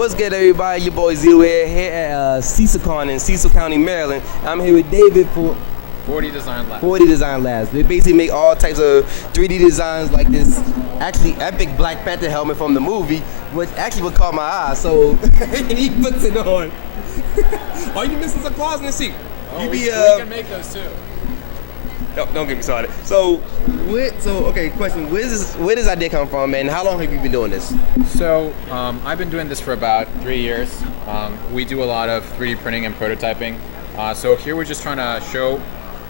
What's good, everybody? Your boy Zedow here at Cecil in Cecil County, Maryland. I'm here with David for 40 Design Labs. 40 Design Labs. They basically make all types of 3D designs like this actually epic Black Panther helmet from the movie, which actually would caught my eye. So he puts it on. Are you missing some claws in the seat? Oh, we can make those too. Don't get me started. Question: where does this idea come from, and how long have you been doing this? So I've been doing this for about 3 years. We do a lot of 3D printing and prototyping. So here we're just trying to show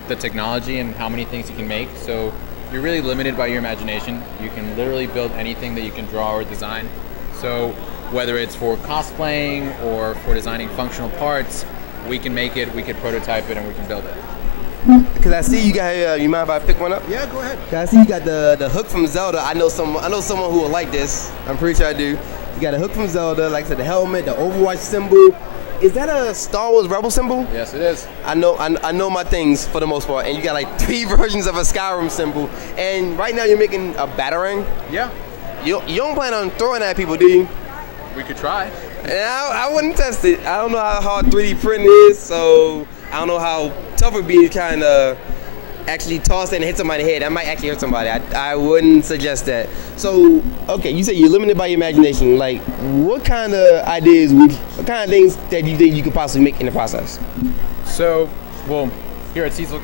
the technology and how many things you can make. So you're really limited by your imagination. You can literally build anything that you can draw or design. So whether it's for cosplaying or for designing functional parts, we can make it, we can prototype it, and we can build it. Because I see you got, you mind if I pick one up? Yeah, go ahead. I see you got the hook from Zelda. I know someone who will like this. I'm pretty sure I do. You got a hook from Zelda, like I said, the helmet, the Overwatch symbol. Is that a Star Wars Rebel symbol? Yes, it is. I know my things for the most part. And you got like 3 versions of a Skyrim symbol. And right now you're making a batarang. Yeah. You don't plan on throwing that at people, do you? We could try. And I wouldn't test it. I don't know how hard 3D printing is, so I don't know how tough it would be to kind of actually toss it and hit somebody in the head. That might actually hurt somebody. I wouldn't suggest that. So, okay, you say you're limited by your imagination. Like, what kind of what kind of things that you think you could possibly make in the process? So, well, here at Cecil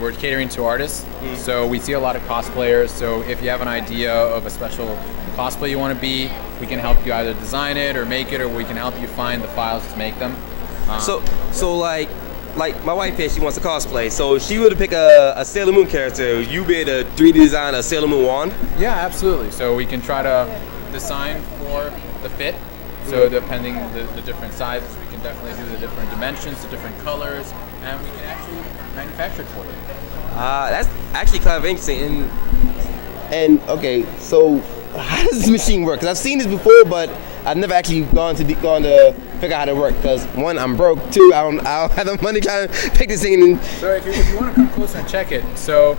we're catering to artists. So we see a lot of cosplayers. So if you have an idea of a special cosplay you want to be, we can help you either design it or make it, or we can help you find the files to make them. So like my wife here, she wants to cosplay. So she would pick a Sailor Moon character. You be able to 3D design a Sailor Moon wand? Yeah, absolutely. So we can try to design for the fit. So depending the different sizes, we can definitely do the different dimensions, the different colors, and we can actually manufacture it for you. That's actually kind of interesting. And okay, so how does this machine work? Because I've seen this before, but I've never actually gone to figure out how to work. Because 1, I'm broke. 2, I don't have the money trying to pick this thing. So if you want to come closer and check it, so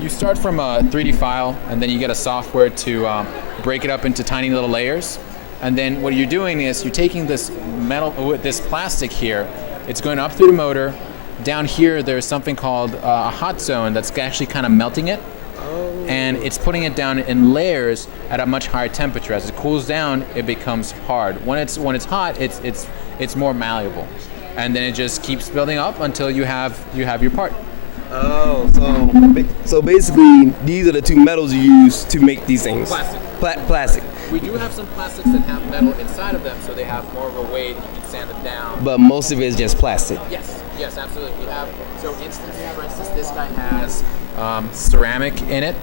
you start from a 3D file, and then you get a software to break it up into tiny little layers. And then what you're doing is you're taking this this plastic here. It's going up through the motor. Down here, there's something called a hot zone that's actually kind of melting it. And it's putting it down in layers at a much higher temperature. As it cools down, it becomes hard. When it's hot, it's more malleable, and then it just keeps building up until you have your part. Oh, so basically, these are the 2 metals you use to make these things. Plastic. Plastic. We do have some plastics that have metal inside of them, so they have more of a weight. You can sand them down. But most of it is just plastic. Yes, absolutely. We have for instance, this guy has ceramic in it.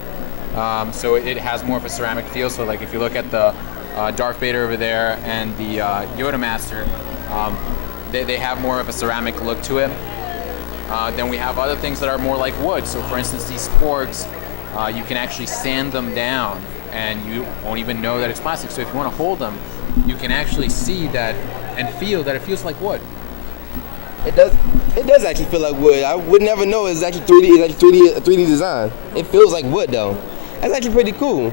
So it has more of a ceramic feel. So like if you look at the Darth Vader over there and the Yoda Master, they have more of a ceramic look to it. Then we have other things that are more like wood. So for instance, these sporks, you can actually sand them down and you won't even know that it's plastic. So if you want to hold them, you can actually see that and feel that it feels like wood. It does actually feel like wood. I would never know it's actually 3D. It's actually a 3D design. It feels like wood though. That's actually pretty cool.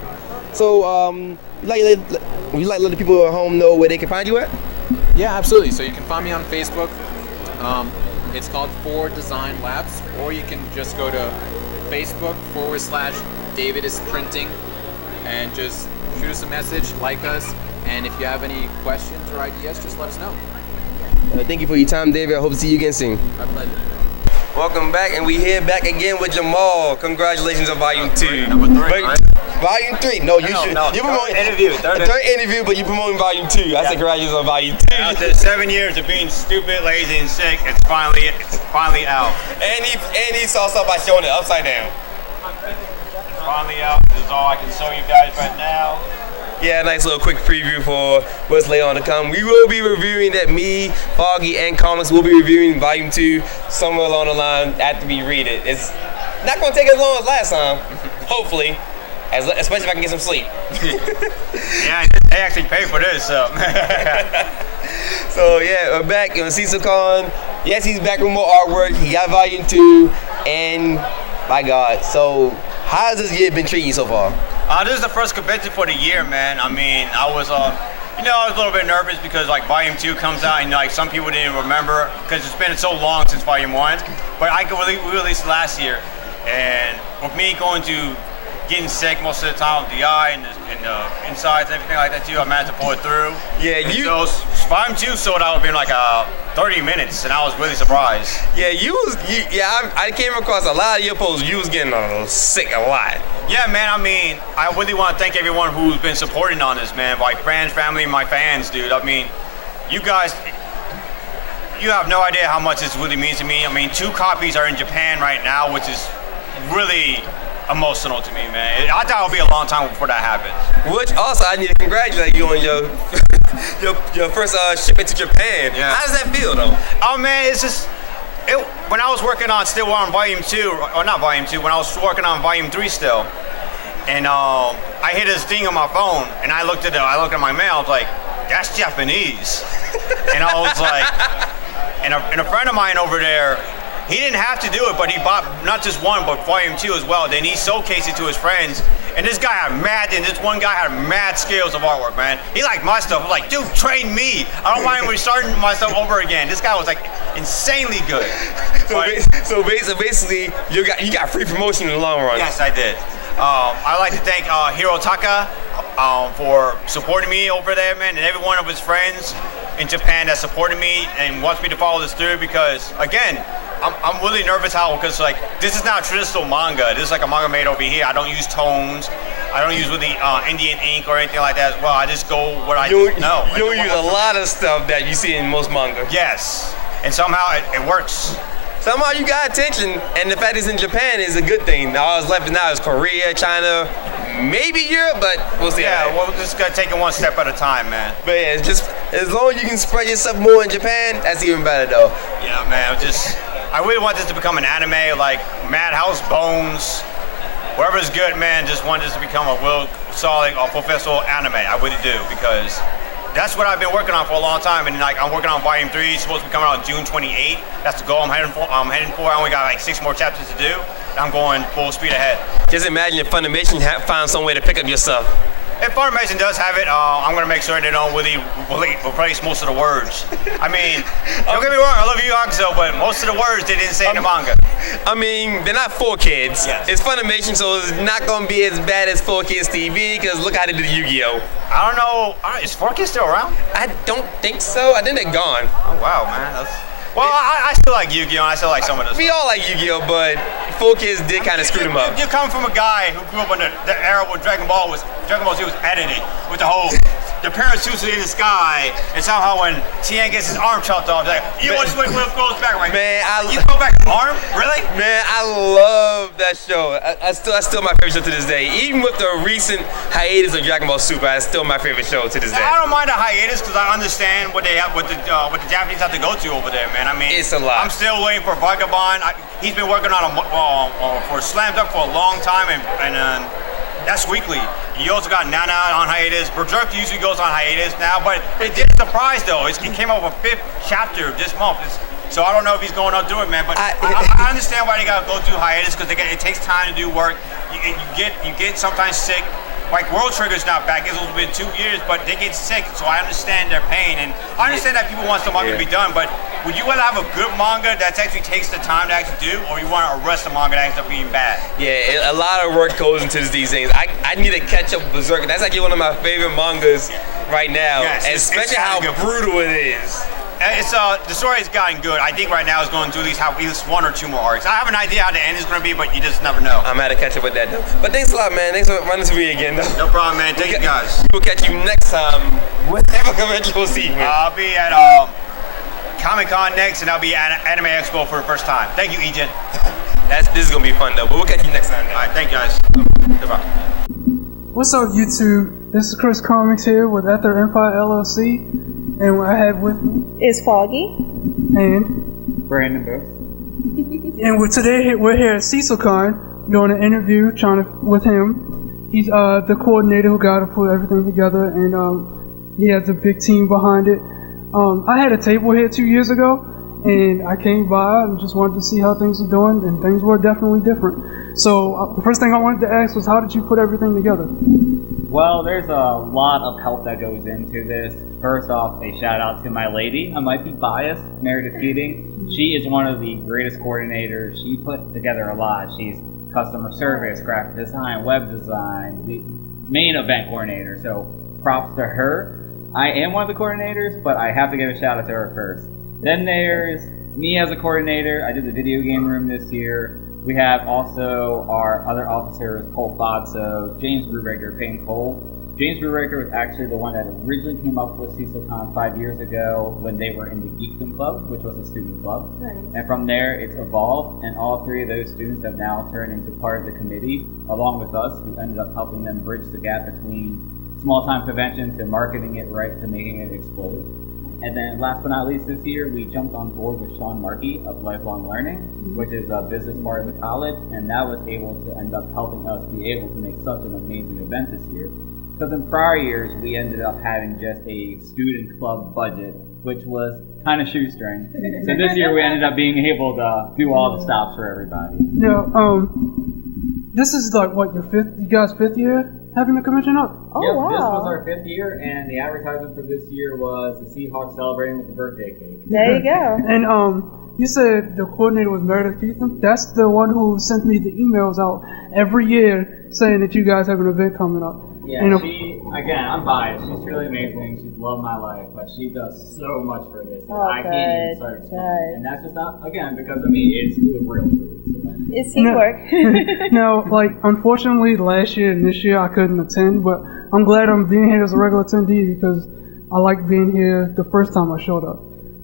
So, would you like let the people at home know where they can find you at? Yeah, absolutely. So you can find me on Facebook. It's called 4 Design Labs, or you can just go to Facebook/David is Printing and just shoot us a message, like us, and if you have any questions or ideas, just let us know. Thank you for your time, David. I hope to see you again soon. My pleasure. Welcome back, and we here back again with Jamal. Congratulations on Volume 2. Number 3, right? Volume 3. No, you should. No, You're promoting third interview, but you're promoting Volume 2. I said congratulations on Volume 2. After 7 years of being stupid, lazy, and sick, it's finally out. And he saw stuff by showing it upside down. It's finally out. This is all I can show you guys right now. Yeah, a nice little quick preview for what's later on to come. We will be reviewing that. Me, Foggy, and Comics will be reviewing Volume 2 somewhere along the line after we read it. It's not going to take as long as last time, hopefully, especially if I can get some sleep. Yeah, they actually pay for this, so. So, yeah, we're back on Cecil Con. Yes, he's back with more artwork. He got Volume 2, and my God. So, how has this year been treating you so far? This is the first convention for the year, man. I mean, I was You know, I was a little bit nervous because like Volume 2 comes out and like some people didn't remember because it's been so long since Volume 1. But we released it last year, and with me getting sick most of the time with the eye and the insides and everything like that too, I managed to pull it through. Yeah, so Volume 2 sold out within like 30 minutes, and I was really surprised. Yeah, I came across a lot of your posts. You was getting sick a lot. Yeah, man, I mean, I really want to thank everyone who's been supporting on this, man. My friends, family, my fans, dude. I mean, you guys, you have no idea how much this really means to me. I mean, 2 copies are in Japan right now, which is really emotional to me, man. I thought it would be a long time before that happens. Which also, I need to congratulate you on your your first shipment to Japan. Yeah. How does that feel, though? Oh, man, it's just... when I was working on Volume 2, or not Volume 2, when I was working on Volume 3 still, and I hit this thing on my phone, and I looked at my mail, I was like, that's Japanese. And I was like, and a friend of mine over there, he didn't have to do it, but he bought not just one, but Volume 2 as well. Then he showcased it to his friends, and this one guy had mad skills of artwork, man. He liked my stuff. I was like, dude, train me. I don't mind restarting my stuff over again. This guy was like insanely good. So basically, you got free promotion in the long run. Yes, I did. I'd like to thank Hirotaka for supporting me over there, man, and every one of his friends in Japan that supported me and wants me to follow this through because, again, I'm really nervous because like this is not a traditional manga. This is like a manga made over here. I don't use tones. I don't use really Indian ink or anything like that as well. I just go what I know. You don't use a lot of stuff that you see in most manga. Yes, and somehow it works. Somehow you got attention, and the fact it's in Japan is a good thing. All that's left now is Korea, China, maybe Europe, but we'll see. Yeah, we're just gonna take it one step at a time, man. But yeah, it's just as long as you can spread yourself more in Japan, that's even better though. Yeah, man. I really want this to become an anime, like Madhouse, Bones, whoever's good, man. Just want this to become a real solid, professional anime. I really do because that's what I've been working on for a long time. And like I'm working on Volume 3. It's supposed to be coming out on June 28th. That's the goal I'm heading for. I only got like 6 more chapters to do. I'm going full speed ahead. Just imagine if Funimation found some way to pick up your stuff. If Funimation does have it, I'm going to make sure they don't really replace most of the words. I mean, don't get me wrong, I love Yu Yu Hakusho, but most of the words they didn't say in the manga. I mean, they're not 4Kids. Yes. It's Funimation, so it's not going to be as bad as 4Kids TV, because look how they did Yu-Gi-Oh! I don't know, is 4Kids still around? I don't think so. I think they're gone. Oh, wow, man. Well, I still like Yu-Gi-Oh! And I still like some of this. We all like Yu-Gi-Oh! But 4Kids did kind of screw them up. You come from a guy who grew up in the era when Dragon Ball Z was edited with the whole the parents shoots it in the sky, and somehow when Tien gets his arm chopped off, like you want to swing with goes back, right? Man, you go back arm, really? Man, I love that show. That's still my favorite show to this day. Even with the recent hiatus of Dragon Ball Super, it's still my favorite show to this day. I don't mind the hiatus because I understand what the Japanese have to go to over there, man. I mean, it's a lot. I'm still waiting for Vagabond. He's been working on for Slam Dunk for a long time, and that's weekly. You also got Nana on hiatus. Berserk usually goes on hiatus now, but it did surprise though. It came out with a 5th chapter this month. So I don't know if he's going to do it, man. But I understand why they gotta go through hiatus because it takes time to do work. You get sometimes sick. Like World Trigger's not back. It's been 2 years, but they get sick, so I understand their pain. And I understand that people want the manga to be done, but would you rather have a good manga that actually takes the time to actually do, or you want to arrest a manga that ends up being bad? Yeah, a lot of work goes into these things. I need to catch up with Berserk. That's actually one of my favorite mangas right now, yes, especially how brutal it is. The story has gotten good. I think right now it's going to at least have 1 or 2 more arcs. I have an idea how the end is going to be, but you just never know. I'm going to catch up with that, though. But thanks a lot, man. Thanks for running to me again, though. No problem, man. Thank you, guys. We'll catch you next time. Whatever convention we'll see, man. I'll be at Comic-Con next, and I'll be at Anime Expo for the first time. Thank you, Ejin. This is going to be fun, though. But we'll catch you next time, guys. All right, thank you, guys. Goodbye. What's up, YouTube? This is Chris Comics here with Ether Empire LLC, and what I have with me is Foggy and Brandon Booth. And we're here at CecilCon doing an interview with him. He's the coordinator who got to put everything together, and he has a big team behind it. I had a table here 2 years ago, and I came by and just wanted to see how things are doing, and things were definitely different. So the first thing I wanted to ask was, how did you put everything together? Well, there's a lot of help that goes into this. First off, a shout out to my lady. I might be biased, Meredith Keating. She is one of the greatest coordinators. She put together a lot. She's customer service, graphic design, web design, the main event coordinator. So props to her. I am one of the coordinators, but I have to give a shout out to her first. Then there's me as a coordinator. I did the video game room this year. We have also our other officers, Cole Bodso, James Brubaker, Payne Cole. James Brubaker was actually the one that originally came up with CecilCon 5 years ago when they were in the Geekdom Club, which was a student club. Nice. And from there, it's evolved, and all three of those students have now turned into part of the committee, along with us, who ended up helping them bridge the gap between small-time convention to marketing it right to making it explode. And then last but not least this year, we jumped on board with Sean Markey of Lifelong Learning, which is a business part of the college, and that was able to end up helping us be able to make such an amazing event this year. Because in prior years, we ended up having just a student club budget, which was kind of shoestring. So this year, we ended up being able to do all the stops for everybody. Now, this is like what you guys' fifth year having the convention up? Oh, Yep, wow. this was our 5th year, and the advertisement for this year was the Seahawks celebrating with the birthday cake. There you go. And you said the coordinator was Meredith Keaton. That's the one who sent me the emails out every year saying that you guys have an event coming up. Yeah, And, again, I'm biased. She's truly amazing. She's loved my life, but she does so much for this. Oh, I can't even good, start explaining. good. And that's just not, again, because of me. It's the real truth. So. It's teamwork. Now, like, unfortunately, last year and this year I couldn't attend, but I'm glad I'm being here as a regular attendee because I like being here the first time I showed up.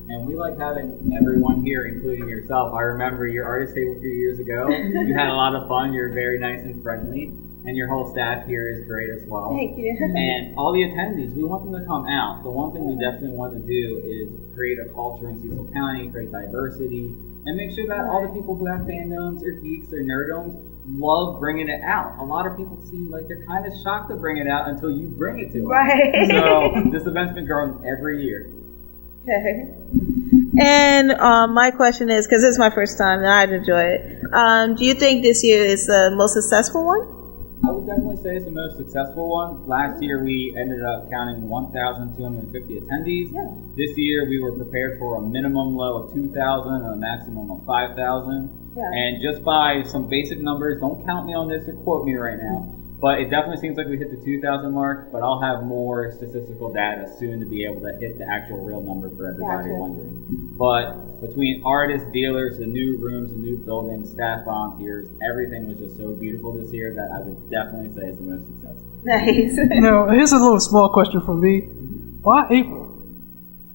And we like having everyone here, including yourself. I remember your artist table a few years ago. You had a lot of fun. You're very nice and friendly. And your whole staff here is great as well. Thank you. And all the attendees, we want them to come out. The one thing we definitely want to do is create a culture in Cecil County, create diversity, and make sure that all the people who have fandoms or geeks or nerdoms love bringing it out. A lot of people seem like they're kind of shocked to bring it out until you bring it to them. Right. So this event's been growing every year. Okay. And my question is, because this is my first time and I'd enjoy it, do you think this year is the most successful one? I would definitely say it's the most successful one. Last year we ended up counting 1,250 attendees. Yeah. This year we were prepared for a minimum low of 2,000 and a maximum of 5,000. Yeah. And just by some basic numbers, don't count me on this or quote me right now, but it definitely seems like we hit the 2,000 mark, but I'll have more statistical data soon to be able to hit the actual real number for everybody Gotcha. wondering. But between artists, dealers, the new rooms, the new buildings, staff, volunteers, everything was just so beautiful this year that I would definitely say it's the most successful. Nice. Now, here's a little small question from me. Why April?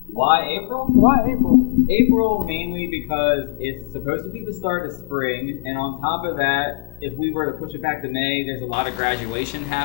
Why April? Why April? April mainly because it's supposed to be the start of spring, and on top of that, if we were to push it back to May, there's a lot of graduation happening.